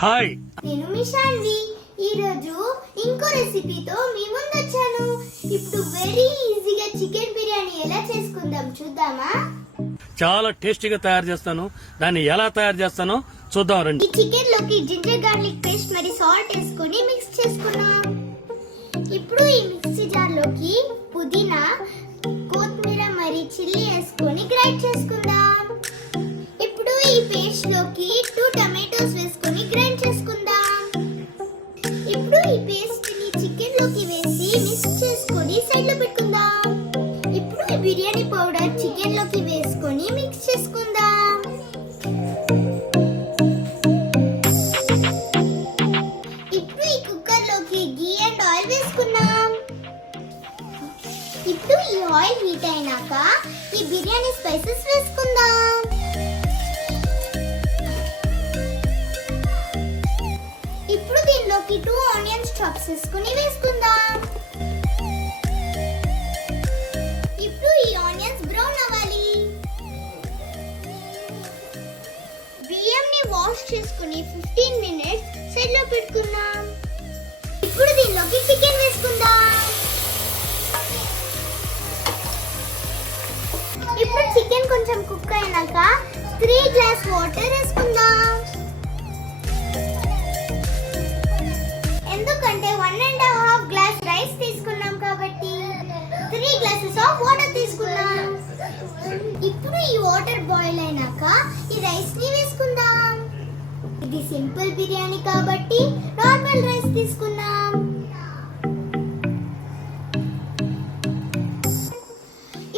Hi, నేను మీ శాన్వి. ఈ రోజు ఇంకో రెసిపీతో మీ ముందు వచ్చాను. ఇప్పుడు వెరీ ఈజీగా చికెన్ బిర్యానీ ఎలా చేసుకుందాం చూద్దామా? చాలా టేస్టీగా తయారు చేస్తాను. దాన్ని ఎలా తయారు చేస్తానో చూద్దాం రండి. ఈ చికెన్ లోకి జింజర్ గార్లిక్ పేస్ట్ మరి సాల్ట్ వేసుకొని మిక్స్ చేసుకున్నాం. ఇప్పుడు ఈ మిక్సీ జార్ లోకి పుదీనా, కొత్తిమీర మరి చిల్లీ వేసుకొని గ్రైండ్ చేసుకుందాం. ఇప్పుడు ఈ పేస్ట్ లోకి 2 టమాటోస్ వేసుకొని గ్రైండ్ చేసుకుందాం. ఇప్పుడు ఈ పేస్ట్ ని చికెన్ లోకి వేసి మిక్స్ చేసుకొని సైడ్ లో పెట్టుకుందాం. ఇప్పుడు ఈ బిర్యానీ పౌడర్ చికెన్ లోకి వేసుకొని మిక్స్ చేసుకుందాం. ఇప్పుడు ఈ కుక్కర్ లోకి గీ అండ్ ఆయిల్ వేసుకున్నాం. ఇప్పుడు ఈ ఆయిల్ హీట్ అయినాక ఈ బిర్యానీ స్పైసెస్ వేసుకుందాం. ఇప్పుడు దీనిలోకి 2 ఆనియన్స్ చాప్స్ వేసుకుని వేసుకుందాం. ఇప్పుడు ఈ ఆనియన్స్ బ్రౌన్ అవ్వాలి. బియ్యంని వాష్ చేసుకుని 15 మినిట్స్ సైడ్ లో పెట్టుకుందాం. ఇప్పుడు దీనిలోకి చికెన్ వేసుకుందాం. ఇప్పుడు చికెన్ కొంచెం కుక్ అయినాక 3 గ్లాస్ వాటర్ వేసుకుందాం. ఎందుకంటే 1.5 గ్లాస్ రైస్ తీసుకున్నాం కాబట్టి 3 గ్లాసెస్ ఆఫ్ వాటర్ తీసుకున్నాం. ఇప్పుడు ఈ వాటర్ బాయిల్ అయినాక ఈ రైస్ ని వేసుకుందాం. ఇది సింపుల్ బిర్యానీ కాబట్టి నార్మల్ రైస్ తీసుకున్నాం.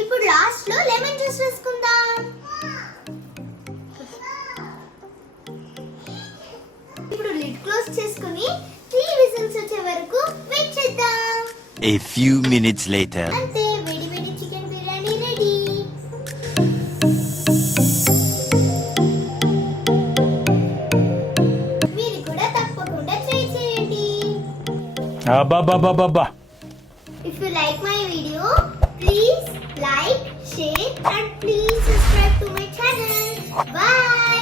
ఇప్పుడు లాస్ట్ లో లెమన్ జ్యూస్ వేసుకుందాం. ఇప్పుడు లిడ్ క్లోజ్ చేసుకుని 3 విజిల్స్ వచ్చే వరకు వెయిట్ చేద్దాం. A few minutes later. అంతే, వేడి వేడి చికెన్ బిర్యానీ రెడీ. మీరు కూడా తప్పకుండా ట్రై చేయండి. అబ్బబ్బబ్బబ్బబ్బా. If you like my video, please like, share and please subscribe to my channel. Bye.